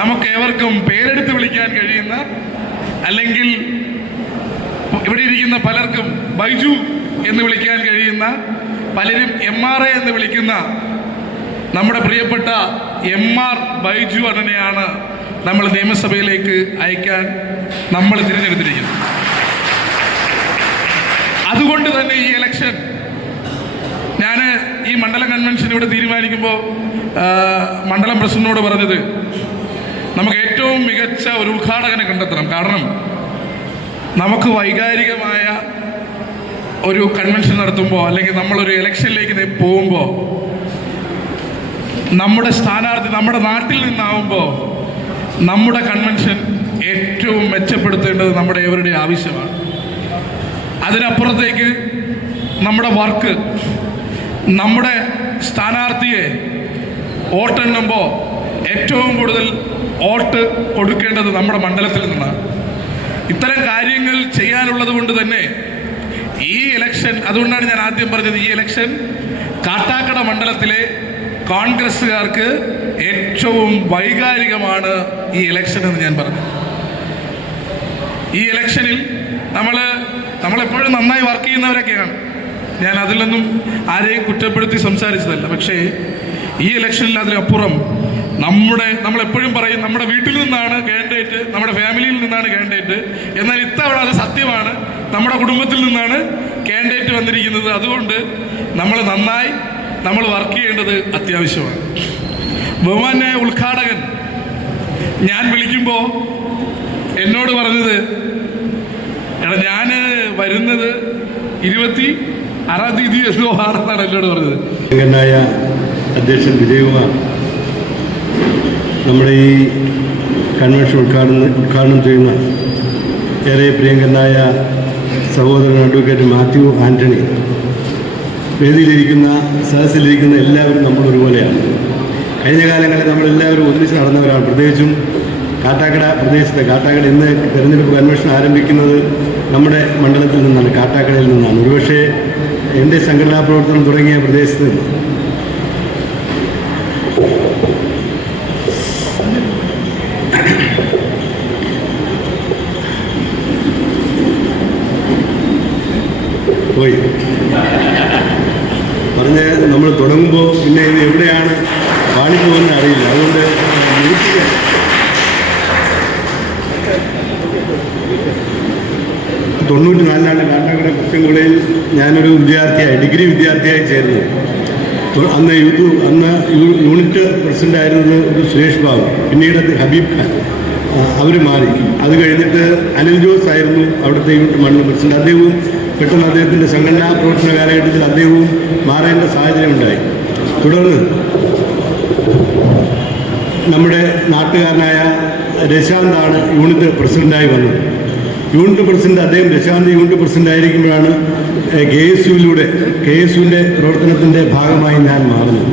നമുക്കേവർക്കും പേരെടുത്ത് വിളിക്കാൻ കഴിയുന്ന, അല്ലെങ്കിൽ ഇവിടെ ഇരിക്കുന്ന പലർക്കും ബൈജു എന്ന് വിളിക്കാൻ കഴിയുന്ന, പലരും MRA എന്ന് വിളിക്കുന്ന നമ്മുടെ പ്രിയപ്പെട്ട MR ബൈജു അണ്ണനെയാണ് നമ്മൾ നിയമസഭയിലേക്ക് അയക്കാൻ നമ്മൾ തിരഞ്ഞെടുത്തിരിക്കുന്നത്. അതുകൊണ്ട് തന്നെ ഈ ഇലക്ഷൻ ഞാൻ ഈ മണ്ഡലം കൺവെൻഷൻ ഇവിടെ തീരുമാനിക്കുമ്പോൾ മണ്ഡലം പ്രസിഡന്റിനോട് പറഞ്ഞത്, നമുക്ക് ഏറ്റവും മികച്ച ഒരു ഉദ്ഘാടകനെ കണ്ടെത്തണം. കാരണം നമുക്ക് വൈകാരികമായ ഒരു കൺവെൻഷൻ നടത്തുമ്പോൾ, അല്ലെങ്കിൽ നമ്മളൊരു ഇലക്ഷനിലേക്ക് പോകുമ്പോൾ, നമ്മുടെ സ്ഥാനാർത്ഥി നമ്മുടെ നാട്ടിൽ നിന്നാവുമ്പോൾ നമ്മുടെ കൺവെൻഷൻ ഏറ്റവും മെച്ചപ്പെടുത്തേണ്ടത് നമ്മുടെ ഏവരുടെ ആവശ്യമാണ്. അതിനപ്പുറത്തേക്ക് നമ്മുടെ വർക്ക്, നമ്മുടെ സ്ഥാനാർത്ഥിയെ വോട്ടെണ്ണുമ്പോൾ ഏറ്റവും കൂടുതൽ വോട്ട് കൊടുക്കേണ്ടത് നമ്മുടെ മണ്ഡലത്തിൽ നിന്നാണ്. ഇത്തരം കാര്യങ്ങൾ ചെയ്യാനുള്ളത് കൊണ്ട് തന്നെ ഈ ഇലക്ഷൻ, അതുകൊണ്ടാണ് ഞാൻ ആദ്യം പറഞ്ഞത്, ഈ ഇലക്ഷൻ കാട്ടാക്കട മണ്ഡലത്തിലെ കോൺഗ്രസ്സുകാർക്ക് ഏറ്റവും വൈകാരികമാണ് ഈ ഇലക്ഷൻ എന്ന് ഞാൻ പറഞ്ഞു. ഈ ഇലക്ഷനിൽ നമ്മളെപ്പോഴും നന്നായി വർക്ക് ചെയ്യുന്നവരൊക്കെയാണ്. ഞാൻ അതിലൊന്നും ആരെയും കുറ്റപ്പെടുത്തി സംസാരിച്ചതല്ല. പക്ഷേ ഈ ഇലക്ഷനിൽ അതിനപ്പുറം നമ്മളെപ്പോഴും പറയും നമ്മുടെ വീട്ടിൽ നിന്നാണ് കാൻഡിഡേറ്റ്, നമ്മുടെ ഫാമിലിയിൽ നിന്നാണ് കാൻഡിഡേറ്റ്. എന്നാൽ ഇത്തവണ അത് സത്യമാണ്, നമ്മുടെ കുടുംബത്തിൽ നിന്നാണ് കാൻഡിഡേറ്റ് വന്നിരിക്കുന്നത്. അതുകൊണ്ട് നന്നായി വർക്ക് ചെയ്യേണ്ടത് അത്യാവശ്യമാണ്. ബഹുമാന്യായ ഉദ്ഘാടകൻ ഞാൻ വിളിക്കുമ്പോൾ എന്നോട് പറഞ്ഞത്, ഞാൻ വരുന്നത് 26-ാം തീയതി ആണെന്നാണ് എന്നോട് പറഞ്ഞത്. അധ്യക്ഷൻ വിജയകുമാർ നമ്മുടെ ഈ കൺവെൻഷൻ ഉദ്ഘാടനം ചെയ്യുന്ന ഏറെ പ്രിയങ്കരനായ സഹോദരൻ അഡ്വക്കേറ്റ് മാത്യു ആൻ്റണി, വേദിയിലിരിക്കുന്ന സദസ്സിലിരിക്കുന്ന എല്ലാവരും നമ്മളൊരുപോലെയാണ്. കഴിഞ്ഞ കാലങ്ങളിൽ നമ്മളെല്ലാവരും ഒന്നിച്ച് നടന്നവരാണ്. പ്രത്യേകിച്ചും കാട്ടാക്കട പ്രദേശത്ത്, കാട്ടാക്കട ഇന്ന് തെരഞ്ഞെടുപ്പ് കൺവെൻഷൻ ആരംഭിക്കുന്നത് നമ്മുടെ മണ്ഡലത്തിൽ നിന്നാണ്, കാട്ടാക്കടയിൽ നിന്നാണ്. ഒരുപക്ഷെ എൻ്റെ സംഘടനാ പ്രവർത്തനം തുടങ്ങിയ പ്രദേശത്ത് നിന്ന് പോയി പറഞ്ഞ് നമ്മൾ തുടങ്ങുമ്പോൾ പിന്നെ ഇത് എവിടെയാണ് പാളിപ്പോകുന്നത് അറിയില്ല. അതുകൊണ്ട് നിർത്തിക്കുക. 94 കാട്ടാക്കട ക്രിസ്ത്യൻ കോളേജിൽ ഞാനൊരു ഡിഗ്രി വിദ്യാർത്ഥിയായി ചേർന്നു. അന്ന് യൂണിറ്റ് പ്രസിഡൻ്റായിരുന്നത് ഒരു സുരേഷ് ബാബു, പിന്നീട് ഹബീബ് ഖാൻ, അവർ മാറി. അത് കഴിഞ്ഞിട്ട് അനിൽ ജോസ് ആയിരുന്നു അവിടുത്തെ യൂണിറ്റ് മണ്ഡലം പ്രസിഡന്റ്. അദ്ദേഹവും പെട്ടെന്ന് അദ്ദേഹത്തിൻ്റെ സംഘടനാ പ്രവർത്തന കാലഘട്ടത്തിൽ അദ്ദേഹവും മാറേണ്ട സാഹചര്യം ഉണ്ടായി. തുടർന്ന് നമ്മുടെ നാട്ടുകാരനായ രശാന്താണ് യൂണിറ്റ് പ്രസിഡൻ്റായി വന്നത്. യൂണിറ്റ് പ്രസിഡന്റ് അദ്ദേഹം രശാന്ത് യൂണിറ്റ് പ്രസിഡന്റ് ആയിരിക്കുമ്പോഴാണ് KSUവിൻ്റെ പ്രവർത്തനത്തിൻ്റെ ഭാഗമായി ഞാൻ മാറുന്നത്.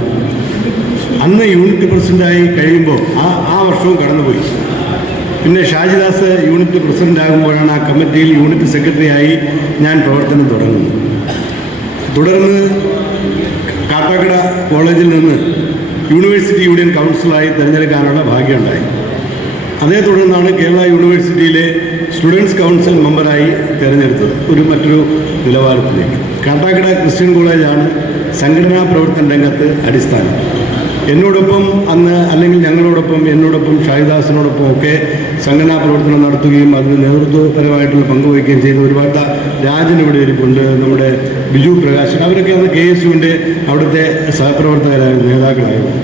അന്ന് യൂണിറ്റ് പ്രസിഡന്റായി കഴിയുമ്പോൾ ആ വർഷവും കടന്നുപോയി. പിന്നെ ഷാജിദാസ് യൂണിറ്റ് പ്രസിഡന്റ് ആകുമ്പോഴാണ് ആ കമ്മിറ്റിയിൽ യൂണിറ്റ് സെക്രട്ടറിയായി ഞാൻ പ്രവർത്തനം തുടങ്ങുന്നത്. തുടർന്ന് കാട്ടാക്കട കോളേജിൽ നിന്ന് യൂണിവേഴ്സിറ്റി യൂണിയൻ കൗൺസിലായി തിരഞ്ഞെടുക്കാനുള്ള ഭാഗ്യമുണ്ടായി. അതേ തുടർന്നാണ് കേരള യൂണിവേഴ്സിറ്റിയിലെ സ്റ്റുഡൻസ് കൗൺസിൽ മെമ്പറായി തിരഞ്ഞെടുത്തത് മറ്റൊരു നിലവാരത്തിലേക്ക്. കാട്ടാക്കട ക്രിസ്ത്യൻ കോളേജാണ് സംഘടനാ പ്രവർത്തന രംഗത്ത് അടിസ്ഥാനം. എന്നോടൊപ്പം എന്നോടൊപ്പം ഷാഹിദാസിനോടൊപ്പം ഒക്കെ സംഘടനാ പ്രവർത്തനം നടത്തുകയും അതിന് നേതൃത്വപരമായിട്ടുള്ള പങ്കുവയ്ക്കുകയും ചെയ്ത ഒരുപാട് രാജൻ ഇവിടെ ഇരിപ്പുണ്ട്, നമ്മുടെ ബിജു പ്രകാശൻ, അവരൊക്കെ അന്ന് KSUവിൻ്റെ അവിടുത്തെ സഹപ്രവർത്തകരായ നേതാക്കളായിരുന്നു.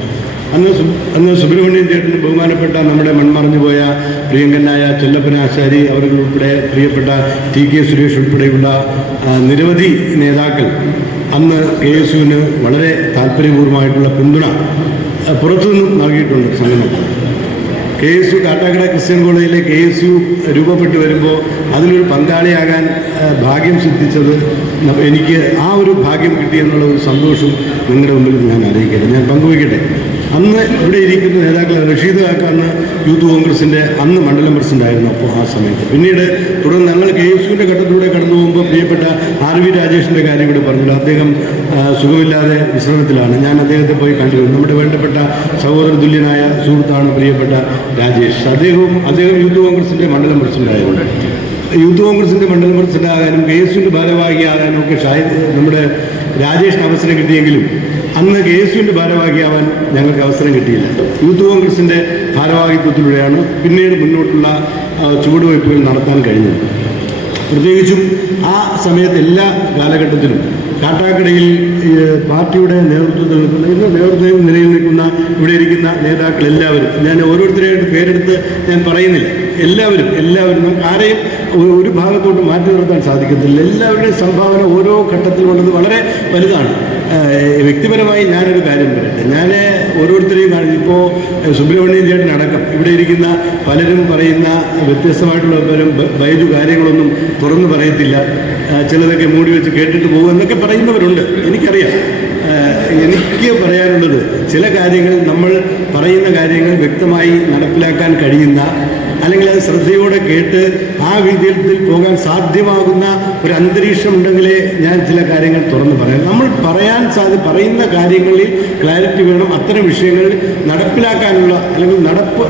അന്ന് സുബ്രഹ്മണ്യൻ ചേട്ടന്, ബഹുമാനപ്പെട്ട നമ്മുടെ മൺമറഞ്ഞു പോയ പ്രിയങ്കരനായ ചെല്ലപ്പന ആശാരി അവരുൾപ്പെടെ, പ്രിയപ്പെട്ട TK സുരേഷ് ഉൾപ്പെടെയുള്ള നിരവധി നേതാക്കൾ അന്ന് KSUവിന് വളരെ താല്പര്യപൂർവ്വമായിട്ടുള്ള പിന്തുണ പുറത്തുനിന്നും നൽകിയിട്ടുണ്ട്. സംഘടന കാട്ടാക്കട ക്രിസ്ത്യൻ കോളേജിലെ KSU രൂപപ്പെട്ടു വരുമ്പോൾ അതിലൊരു പങ്കാളിയാകാൻ ഭാഗ്യം സിദ്ധിച്ചത് എനിക്ക് ആ ഒരു ഭാഗ്യം കിട്ടിയെന്നുള്ള ഒരു സന്തോഷം നിങ്ങളുടെ മുമ്പിൽ ഞാൻ അറിയിക്കട്ടെ, ഞാൻ പങ്കുവയ്ക്കട്ടെ. അന്ന് ഇവിടെ ഇരിക്കുന്ന നേതാക്കൾ, റഷീദ് കാക്ക അന്ന് യൂത്ത് കോൺഗ്രസിൻ്റെ മണ്ഡലം പ്രസിഡന്റ് ആയിരുന്നു. അപ്പോൾ ആ സമയത്ത് പിന്നീട് തുടർന്ന് ഞങ്ങൾ KSUവിൻ്റെ ഘട്ടത്തിലൂടെ കടന്നു പോകുമ്പോൾ പ്രിയപ്പെട്ട RV രാജേഷിൻ്റെ കാര്യം ഇവിടെ പറഞ്ഞില്ല. അദ്ദേഹം സുഖമില്ലാതെ വിശ്രമത്തിലാണ്. ഞാൻ അദ്ദേഹത്തെ പോയി കണ്ടിരുന്നു. നമ്മുടെ വേണ്ടപ്പെട്ട സഹോദര തുല്യനായ സുഹൃത്താണ് പ്രിയപ്പെട്ട രാജേഷ്. അദ്ദേഹം യൂത്ത് കോൺഗ്രസിൻ്റെ മണ്ഡലം പ്രസിഡൻ്റായിരുന്നു. യൂത്ത് കോൺഗ്രസിൻ്റെ മണ്ഡലം പ്രസിഡൻ്റാകാനും KSUവിൻ്റെ ഭാരവാഹിയാകാനും ഒക്കെ നമ്മുടെ രാജേഷിന് അവസരം കിട്ടിയെങ്കിലും അന്ന് KSUവിൻ്റെ ഭാരവാഹിയാവാൻ ഞങ്ങൾക്ക് അവസരം കിട്ടിയില്ല. യൂത്ത് കോൺഗ്രസിൻ്റെ ഭാരവാഹിത്വത്തിലൂടെയാണ് പിന്നീട് മുന്നോട്ടുള്ള ചുവടുവയ്പ്പുകൾ നടത്താൻ കഴിഞ്ഞത്. പ്രത്യേകിച്ചും ആ സമയത്ത് എല്ലാ കാലഘട്ടത്തിലും കാട്ടാക്കടയിൽ പാർട്ടിയുടെ നേതൃത്വത്തിൽ നിൽക്കുന്ന ഇന്ന് നേതൃത്വ നിലയിൽ നിൽക്കുന്ന ഇവിടെ ഇരിക്കുന്ന നേതാക്കൾ എല്ലാവരും, ഞാൻ ഓരോരുത്തരെയായിട്ട് പേരെടുത്ത് ഞാൻ പറയുന്നില്ല, എല്ലാവരും നമുക്ക് ആരെയും ഒരു ഭാഗത്തോട്ട് മാറ്റി നിർത്താൻ സാധിക്കത്തില്ല. എല്ലാവരുടെയും സംഭാവന ഓരോ ഘട്ടത്തിലുള്ളത് വളരെ വലുതാണ്. വ്യക്തിപരമായി ഞാനൊരു കാര്യം പറയട്ടെ. ഞാൻ ഓരോരുത്തരെയും കാണുന്നു. ഇപ്പോൾ സുബ്രഹ്മണ്യൻ ചേട്ടനടക്കം ഇവിടെ ഇരിക്കുന്ന പലരും പറയുന്ന വ്യത്യസ്തമായിട്ടുള്ള പലരും ബൈജു കാര്യങ്ങളൊന്നും തുറന്നു പറയത്തില്ല, ചിലതൊക്കെ മൂടി വെച്ച് കേട്ടിട്ട് പോകും എന്നൊക്കെ പറയുന്നവരുണ്ട്. എനിക്കറിയാം. എനിക്ക് പറയാനുള്ളത്, ചില കാര്യങ്ങൾ നമ്മൾ പറയുന്ന കാര്യങ്ങൾ വ്യക്തമായി നടപ്പിലാക്കാൻ കഴിയുന്ന, അല്ലെങ്കിൽ അത് ശ്രദ്ധയോടെ കേട്ട് ആ വിധത്തിൽ പോകാൻ സാധ്യമാകുന്ന ഒരു അന്തരീക്ഷം ഉണ്ടെങ്കിലേ ഞാൻ ചില കാര്യങ്ങൾ തുറന്നു പറയാം. നമ്മൾ പറയുന്ന കാര്യങ്ങളിൽ ക്ലാരിറ്റി വേണം. അത്തരം വിഷയങ്ങൾ നടപ്പിലാക്കാനുള്ള, അല്ലെങ്കിൽ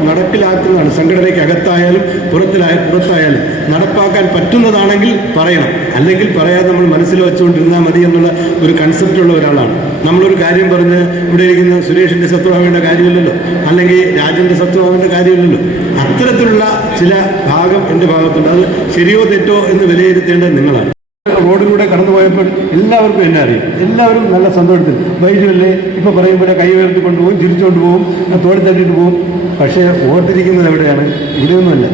നടപ്പിലാക്കുന്നതാണ്, സംഘടനയ്ക്ക് അകത്തായാലും പുറത്തായാലും നടപ്പാക്കാൻ പറ്റുന്നതാണെങ്കിൽ പറയണം. അല്ലെങ്കിൽ പറയാതെ നമ്മൾ മനസ്സിൽ വെച്ചുകൊണ്ടിരുന്നാൽ മതി എന്നുള്ള ഒരു കൺസെപ്റ്റുള്ള ഒരാളാണ്. നമ്മളൊരു കാര്യം പറഞ്ഞ് ഇവിടെ ഇരിക്കുന്ന സുരേഷിൻ്റെ ശത്രുവാവേണ്ട കാര്യമില്ലല്ലോ, അല്ലെങ്കിൽ രാജൻ്റെ ശത്രുവാവേണ്ട കാര്യമില്ലല്ലോ. അത്തരത്തിലുള്ള ചില ഭാഗം എൻ്റെ ഭാഗത്തുണ്ട്. അത് ശരിയോ തെറ്റോ എന്ന് വിലയിരുത്തേണ്ടത് നിങ്ങളാണ്. റോഡിലൂടെ കടന്നുപോയപ്പോൾ എല്ലാവർക്കും എന്നെ അറിയും. എല്ലാവരും നല്ല സന്തോഷത്തിൽ ബൈജുവല്ലേ ഇപ്പോൾ പറയുമ്പോൾ കൈ ഉയർത്തിക്കൊണ്ട് പോകും, ചിരിച്ചുകൊണ്ട് പോകും, തോടി തട്ടിയിട്ട് പോകും. പക്ഷേ വോട്ടിരിക്കുന്നത് എവിടെയാണ്? ഇവിടെയൊന്നുമല്ല,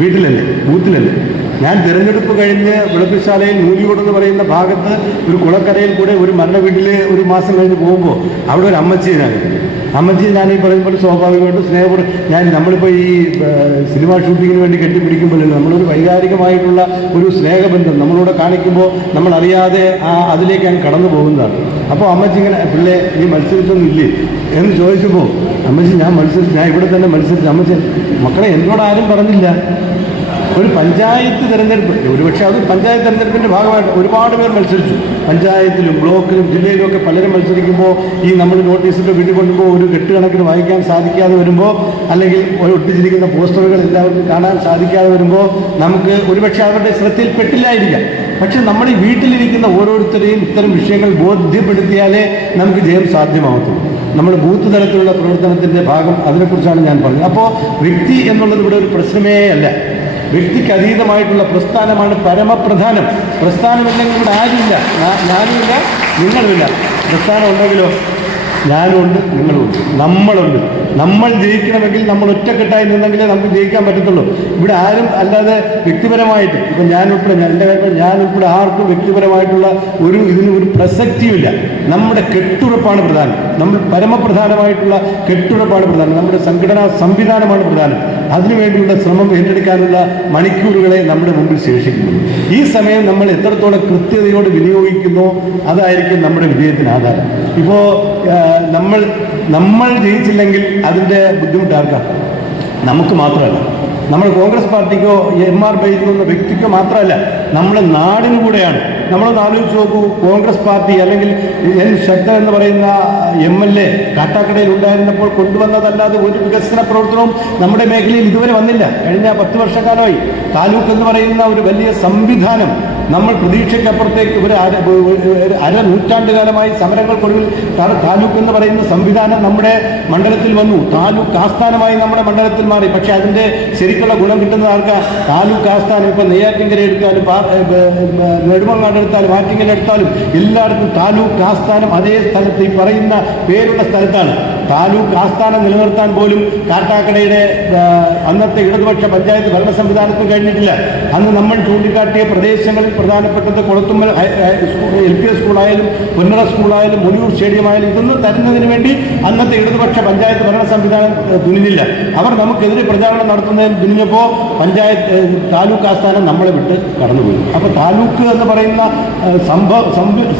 വീട്ടിലല്ലേ, ബൂത്തിലല്ലേ. ഞാൻ തിരഞ്ഞെടുപ്പ് കഴിഞ്ഞ് വിളപ്പിശാലയിൽ നൂലിയോടെന്ന് പറയുന്ന ഭാഗത്ത് ഒരു കുളക്കരയിൽ കൂടെ ഒരു മരണ വീട്ടിൽ ഒരു മാസം കഴിഞ്ഞ് പോകുമ്പോൾ അവിടെ ഒരു അമ്മച്ചിയാണ്. ഞാൻ ഈ പറയുമ്പോൾ സ്വാഭാവികമായിട്ട് നമ്മളിപ്പോൾ ഈ സിനിമ ഷൂട്ടിങ്ങിന് വേണ്ടി കെട്ടിപ്പിടിക്കുമ്പോഴല്ലോ നമ്മളൊരു വൈകാരികമായിട്ടുള്ള ഒരു സ്നേഹബന്ധം നമ്മളോട് കാണിക്കുമ്പോൾ നമ്മളറിയാതെ അതിലേക്ക് ഞാൻ കടന്നു പോകുന്നതാണ്. അപ്പോൾ അമ്മച്ചി ഇങ്ങനെ, പിള്ളേ നീ മത്സരിച്ചൊന്നും ഇല്ലേ എന്ന് ചോദിച്ചപ്പോൾ അമ്മച്ചി ഞാൻ ഇവിടെ തന്നെ മത്സരിച്ചു. അമ്മച്ചി മക്കളെ എന്നോട് ആരും പറഞ്ഞില്ല. ഒരു പഞ്ചായത്ത് തിരഞ്ഞെടുപ്പ്, ഒരുപക്ഷെ അത് പഞ്ചായത്ത് തിരഞ്ഞെടുപ്പിൻ്റെ ഭാഗമായിട്ട് ഒരുപാട് പേർ മത്സരിച്ചു. പഞ്ചായത്തിലും ബ്ലോക്കിലും ജില്ലയിലും ഒക്കെ പലരും മത്സരിക്കുമ്പോൾ ഈ നമ്മൾ നോട്ടീസിൻ്റെ വീട്ടിൽ കൊണ്ടുമ്പോൾ ഒരു കെട്ടുകണക്കിന് വായിക്കാൻ സാധിക്കാതെ വരുമ്പോൾ, അല്ലെങ്കിൽ ഒട്ടിച്ചിരിക്കുന്ന പോസ്റ്ററുകൾ എല്ലാവർക്കും കാണാൻ സാധിക്കാതെ വരുമ്പോൾ നമുക്ക് ഒരുപക്ഷെ അവരുടെ ശ്രദ്ധയിൽപ്പെട്ടില്ലായിരിക്കാം. പക്ഷെ നമ്മൾ ഈ വീട്ടിലിരിക്കുന്ന ഓരോരുത്തരെയും ഇത്തരം വിഷയങ്ങൾ ബോധ്യപ്പെടുത്തിയാലേ നമുക്ക് ജയം സാധ്യമാകത്തുള്ളൂ. നമ്മൾ ബൂത്ത് തലത്തിലുള്ള പ്രവർത്തനത്തിൻ്റെ ഭാഗം അതിനെക്കുറിച്ചാണ് ഞാൻ പറഞ്ഞത്. അപ്പോൾ വ്യക്തി എന്നുള്ളത് ഇവിടെ ഒരു പ്രശ്നമേ അല്ല. വ്യക്തിക്ക് അതീതമായിട്ടുള്ള പ്രസ്ഥാനമാണ് പരമപ്രധാനം. പ്രസ്ഥാനമില്ലെങ്കിൽ ഇവിടെ ആരുമില്ല, ഞാനുമില്ല, നിങ്ങളുമില്ല. പ്രസ്ഥാനം ഉണ്ടെങ്കിലോ ഞാനുമുണ്ട്, നിങ്ങളുമുണ്ട്, നമ്മളുണ്ട്. നമ്മൾ ജയിക്കണമെങ്കിൽ നമ്മൾ ഒറ്റക്കെട്ടായി നിന്നെങ്കിലേ നമുക്ക് ജയിക്കാൻ പറ്റത്തുള്ളൂ. ഇവിടെ ആരും അല്ലാതെ വ്യക്തിപരമായിട്ട്, ഇപ്പം എൻ്റെ കാര്യത്തിൽ ഞാനുൾപ്പെടെ ആർക്കും വ്യക്തിപരമായിട്ടുള്ള ഇതിന് ഒരു പ്രസക്തിയുമില്ല. നമ്മുടെ കെട്ടുറപ്പാണ് പ്രധാനം. നമ്മൾ പരമപ്രധാനമായിട്ടുള്ള കെട്ടുറപ്പാണ് പ്രധാനം. നമ്മുടെ സംഘടനാ സംവിധാനമാണ് പ്രധാനം. അതിനുവേണ്ടിയുള്ള ശ്രമം ഏറ്റെടുക്കാനുള്ള മണിക്കൂറുകളെ നമ്മുടെ മുമ്പിൽ ശേഷിക്കുന്നു. ഈ സമയം നമ്മൾ എത്രത്തോളം കൃത്യതയോട് വിനിയോഗിക്കുന്നോ അതായിരിക്കും നമ്മുടെ വിജയത്തിന് ആധാരം. ഇപ്പോൾ നമ്മൾ ജയിച്ചില്ലെങ്കിൽ അതിൻ്റെ ബുദ്ധിമുട്ടാർക്കാം? നമുക്ക് മാത്രമല്ല, നമ്മൾ കോൺഗ്രസ് പാർട്ടിക്കോ MR ബൈജു എന്ന വ്യക്തിക്കോ മാത്രമല്ല, നമ്മുടെ നാടിനു കൂടെയാണ്. നമ്മളൊന്ന് ആലോചിച്ച് നോക്കൂ. കോൺഗ്രസ് പാർട്ടി അല്ലെങ്കിൽ N ശക്തൻ എന്ന് പറയുന്ന MLA കാട്ടാക്കടയിൽ ഉണ്ടായിരുന്നപ്പോൾ കൊണ്ടുവന്നതല്ലാതെ ഒരു വികസന പ്രവർത്തനവും നമ്മുടെ മേഖലയിൽ ഇതുവരെ വന്നില്ല. കഴിഞ്ഞ 10 വർഷക്കാലമായി താലൂക്ക് എന്ന് പറയുന്ന ഒരു വലിയ സംവിധാനം നമ്മൾ പ്രതീക്ഷയ്ക്കപ്പുറത്തേക്ക് ഒരു നൂറ്റാണ്ട് കാലമായി സമരങ്ങൾക്കൊടുവിൽ താലൂക്ക് എന്ന് പറയുന്ന സംവിധാനം നമ്മുടെ മണ്ഡലത്തിൽ വന്നു. താലൂക്ക് ആസ്ഥാനമായി നമ്മുടെ മണ്ഡലത്തിൽ മാറി. പക്ഷേ അതിൻ്റെ ശരിക്കുള്ള ഗുണം കിട്ടുന്നത് ആർക്കാ? താലൂക്ക് ആസ്ഥാനം. ഇപ്പം നെയ്യാറ്റിൻകര എടുത്താലും നെടുമങ്ങാട് എടുത്താലും ആറ്റിങ്ങൽ എടുത്താലും എല്ലായിടത്തും താലൂക്ക് ആസ്ഥാനം അതേ സ്ഥലത്ത്, ഈ പറയുന്ന പേരുള്ള സ്ഥലത്താണ്. താലൂക്ക് ആസ്ഥാനം നിലനിർത്താൻ പോലും കാട്ടാക്കടയുടെ അന്നത്തെ ഇടതുപക്ഷ പഞ്ചായത്ത് ഭരണ സംവിധാനത്തിന് കഴിഞ്ഞിട്ടില്ല. അന്ന് നമ്മൾ ചൂണ്ടിക്കാട്ടിയ പ്രദേശങ്ങളിൽ പ്രധാനപ്പെട്ടത് കൊളത്തുമ്മൽ LP സ്കൂളായാലും പൊന്നറ സ്കൂളായാലും മുനിയൂർ സ്റ്റേഡിയം ആയാലും ഇതൊന്നും തരുന്നതിന് വേണ്ടി അന്നത്തെ ഇടതുപക്ഷ പഞ്ചായത്ത് ഭരണ സംവിധാനം തുനിഞ്ഞില്ല. അവർ നമുക്കെതിരെ പ്രചാരണം നടത്തുന്നതിന് തുനിഞ്ഞപ്പോൾ താലൂക്ക് ആസ്ഥാനം നമ്മളെ വിട്ട് കടന്നുപോയി. അപ്പോൾ താലൂക്ക് എന്ന് പറയുന്ന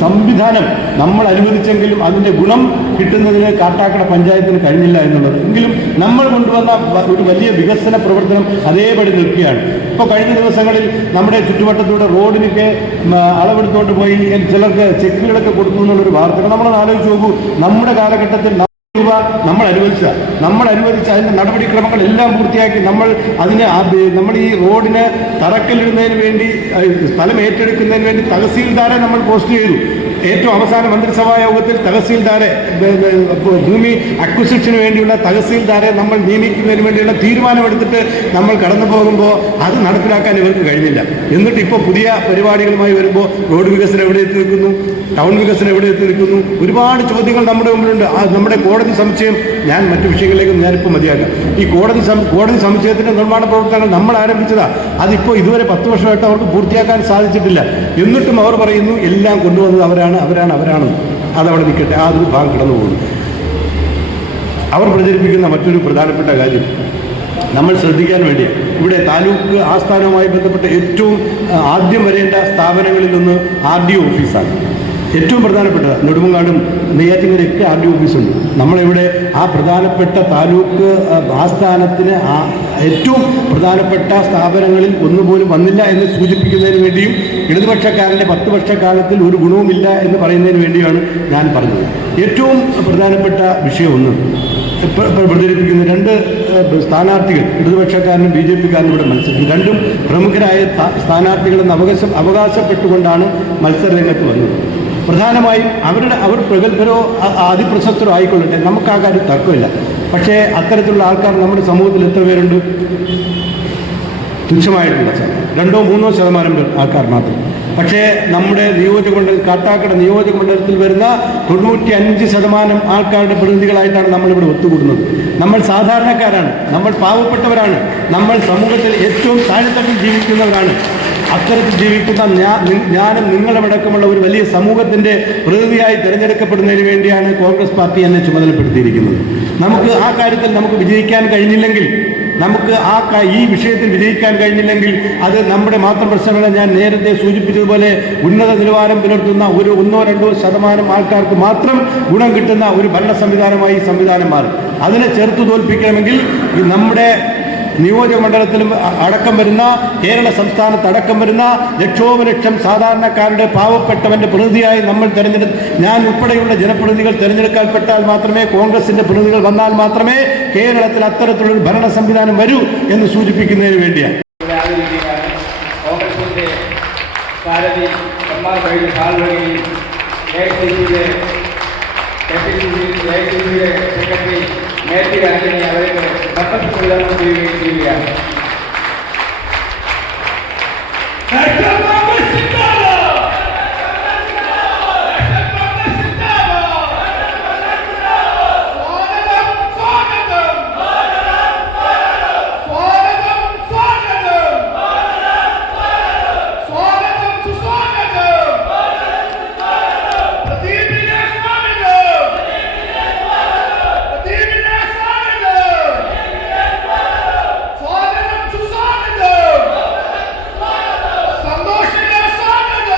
സംവിധാനം നമ്മൾ അനുവദിച്ചെങ്കിലും അതിൻ്റെ ഗുണം കിട്ടുന്നതിന് കാട്ടാക്കട പഞ്ചായത്തിന് കഴിഞ്ഞില്ല എന്നുള്ളത്. എങ്കിലും നമ്മൾ കൊണ്ടുവന്ന ഒരു വലിയ വികസന പ്രവർത്തനം അതേപടി നിൽക്കുകയാണ്. ഇപ്പോൾ കഴിഞ്ഞ ദിവസങ്ങളിൽ നമ്മുടെ ചുറ്റുവട്ടത്തൂടെ റോഡിന് ഭൂമിയൊക്കെ അളവെടുത്തുകൊണ്ട് പോയി ചിലർക്ക് ചെക്കുകളൊക്കെ കൊടുത്തു എന്നുള്ളൊരു വാർത്തകൾ നമ്മളൊന്ന് ആലോചിച്ച് നോക്കൂ. നമ്മുടെ കാലഘട്ടത്തിൽ രൂപ നമ്മൾ അനുവദിച്ച അതിൻ്റെ നടപടിക്രമങ്ങളെല്ലാം പൂർത്തിയാക്കി നമ്മൾ ഈ റോഡിന് തറക്കല്ലിടുന്നതിന് വേണ്ടി സ്ഥലം ഏറ്റെടുക്കുന്നതിന് വേണ്ടി തഹസീൽദാരെ നമ്മൾ പോസ്റ്റ് ചെയ്തു. ഏറ്റവും അവസാന മന്ത്രിസഭാ യോഗത്തിൽ തഹസീൽദാരെ ഭൂമി അക്വിസിഷന് വേണ്ടിയുള്ള തഹസീൽദാരെ നമ്മൾ നിയമിക്കുന്നതിന് വേണ്ടിയുള്ള തീരുമാനമെടുത്തിട്ട് നമ്മൾ കടന്നു പോകുമ്പോൾ അത് നടപ്പിലാക്കാൻ ഇവർക്ക് കഴിഞ്ഞില്ല. എന്നിട്ട് ഇപ്പോൾ പുതിയ പരിപാടികളുമായി വരുമ്പോൾ റോഡ് വികസനം എവിടെ എത്തി നിൽക്കുന്നു, ടൗൺ വികസനം എവിടെ എത്തി നിൽക്കുന്നു, ഒരുപാട് ചോദ്യങ്ങൾ നമ്മുടെ മുമ്പിലുണ്ട്. നമ്മുടെ കോടതി സമുച്ചയം, ഞാൻ മറ്റു വിഷയങ്ങളിലേക്കും ഞാനിപ്പോൾ മതിയാക്കാം. ഈ കോടതി സമുച്ചയത്തിൻ്റെ നിർമ്മാണ പ്രവർത്തനങ്ങൾ നമ്മൾ ആരംഭിച്ചതാണ്. അതിപ്പോൾ ഇതുവരെ 10 വർഷമായിട്ട് അവർക്ക് പൂർത്തിയാക്കാൻ സാധിച്ചിട്ടില്ല. എന്നിട്ടും അവർ പറയുന്നു എല്ലാം കൊണ്ടുവന്നത് അവരാണ്. അതവിടെ നിൽക്കട്ടെ, ആ ഒരു ഭാഗം കടന്നു പോകുന്നു. അവർ പ്രചരിപ്പിക്കുന്ന മറ്റൊരു പ്രധാനപ്പെട്ട കാര്യം നമ്മൾ ശ്രദ്ധിക്കാൻ വേണ്ടി, ഇവിടെ താലൂക്ക് ആസ്ഥാനവുമായി ബന്ധപ്പെട്ട് ഏറ്റവും ആദ്യം വരേണ്ട സ്ഥാപനങ്ങളിലൊന്ന് RDO ഓഫീസാണ്. ഏറ്റവും പ്രധാനപ്പെട്ട നെടുമങ്ങാടും നെയ്യാറ്റിൻകരയൊക്കെ RDO ഓഫീസുണ്ട്. നമ്മളിവിടെ ആ പ്രധാനപ്പെട്ട താലൂക്ക് ആസ്ഥാനത്തിന് ഏറ്റവും പ്രധാനപ്പെട്ട സ്ഥാപനങ്ങളിൽ ഒന്നുപോലും വന്നില്ല എന്ന് സൂചിപ്പിക്കുന്നതിന് വേണ്ടിയും ഇടതുപക്ഷക്കാരൻ്റെ 10 വർഷക്കാലത്തിൽ ഒരു ഗുണവുമില്ല എന്ന് പറയുന്നതിന് വേണ്ടിയാണ് ഞാൻ പറഞ്ഞത്. ഏറ്റവും പ്രധാനപ്പെട്ട വിഷയം ഒന്ന്, പ്രചരിപ്പിക്കുന്ന 2 സ്ഥാനാർത്ഥികൾ, ഇടതുപക്ഷക്കാരനും BJP-കാരനും ഇവിടെ മത്സരിക്കും. രണ്ടും പ്രമുഖരായ സ്ഥാനാർത്ഥികളെന്ന് അവകാശപ്പെട്ടുകൊണ്ടാണ് മത്സരരംഗത്ത് വന്നത്. പ്രധാനമായും അവർ പ്രഗത്ഭരോ അതിപ്രശസ്തരോ ആയിക്കൊള്ളട്ടെ, നമുക്ക് ആ കാര്യം തർക്കമില്ല. പക്ഷേ അത്തരത്തിലുള്ള ആൾക്കാർ നമ്മുടെ സമൂഹത്തിൽ എത്ര പേരുണ്ട്? തുച്ഛമായിട്ടുള്ള 2-3% പേർ ആൾക്കാർ മാത്രം. പക്ഷേ നമ്മുടെ കാട്ടാക്കട നിയോജകമണ്ഡലത്തിൽ വരുന്ന 95% ആൾക്കാരുടെ പ്രതിനിധികളായിട്ടാണ് നമ്മളിവിടെ ഒത്തുകൂടുന്നത്. നമ്മൾ സാധാരണക്കാരാണ്, നമ്മൾ പാവപ്പെട്ടവരാണ്, നമ്മൾ സമൂഹത്തിൽ ഏറ്റവും താഴെത്തട്ടിൽ ജീവിക്കുന്നവരാണ്. അത്തരത്തിൽ ജീവിക്കുന്ന ഞാനും നിങ്ങളടക്കമുള്ള ഒരു വലിയ സമൂഹത്തിൻ്റെ പ്രതിനിധിയായി തിരഞ്ഞെടുക്കപ്പെടുന്നതിന് വേണ്ടിയാണ് കോൺഗ്രസ് പാർട്ടി എന്നെ ചുമതലപ്പെടുത്തിയിരിക്കുന്നത്. നമുക്ക് ആ കാര്യത്തിൽ നമുക്ക് വിജയിക്കാൻ കഴിഞ്ഞില്ലെങ്കിൽ, ഈ വിഷയത്തിൽ വിജയിക്കാൻ കഴിഞ്ഞില്ലെങ്കിൽ അത് നമ്മുടെ മാത്രം പ്രശ്നമല്ല. ഞാൻ നേരത്തെ സൂചിപ്പിച്ചതുപോലെ ഉന്നത നിലവാരം പുലർത്തുന്ന ഒരു 1-2% ആൾക്കാർക്ക് മാത്രം ഗുണം കിട്ടുന്ന ഒരു ഭരണ സംവിധാനമായി ഈ സംവിധാനം മാറും. അതിനെ ചെറുത്തു തോൽപ്പിക്കണമെങ്കിൽ നമ്മുടെ നിയോജകമണ്ഡലത്തിലും അടക്കം വരുന്ന, കേരള സംസ്ഥാനത്ത് അടക്കം വരുന്ന ലക്ഷോപലക്ഷം സാധാരണക്കാരുടെ പാവപ്പെട്ടവൻ്റെ പ്രതിനിധിയായി ഞാൻ ഉൾപ്പെടെയുള്ള ജനപ്രതിനിധികൾ തിരഞ്ഞെടുക്കപ്പെട്ടാൽ മാത്രമേ, കോൺഗ്രസിൻ്റെ പ്രതിനിധികൾ വന്നാൽ മാത്രമേ കേരളത്തിൽ അത്തരത്തിലൊരു ഭരണ സംവിധാനം വരൂ എന്ന് സൂചിപ്പിക്കുന്നതിന് വേണ്ടിയാണ്. സെക്രട്ടറി മേത്തി ആന്റണി അവർക്ക് പട്ടത്തിൽ ചെയ്യുകയാണ്.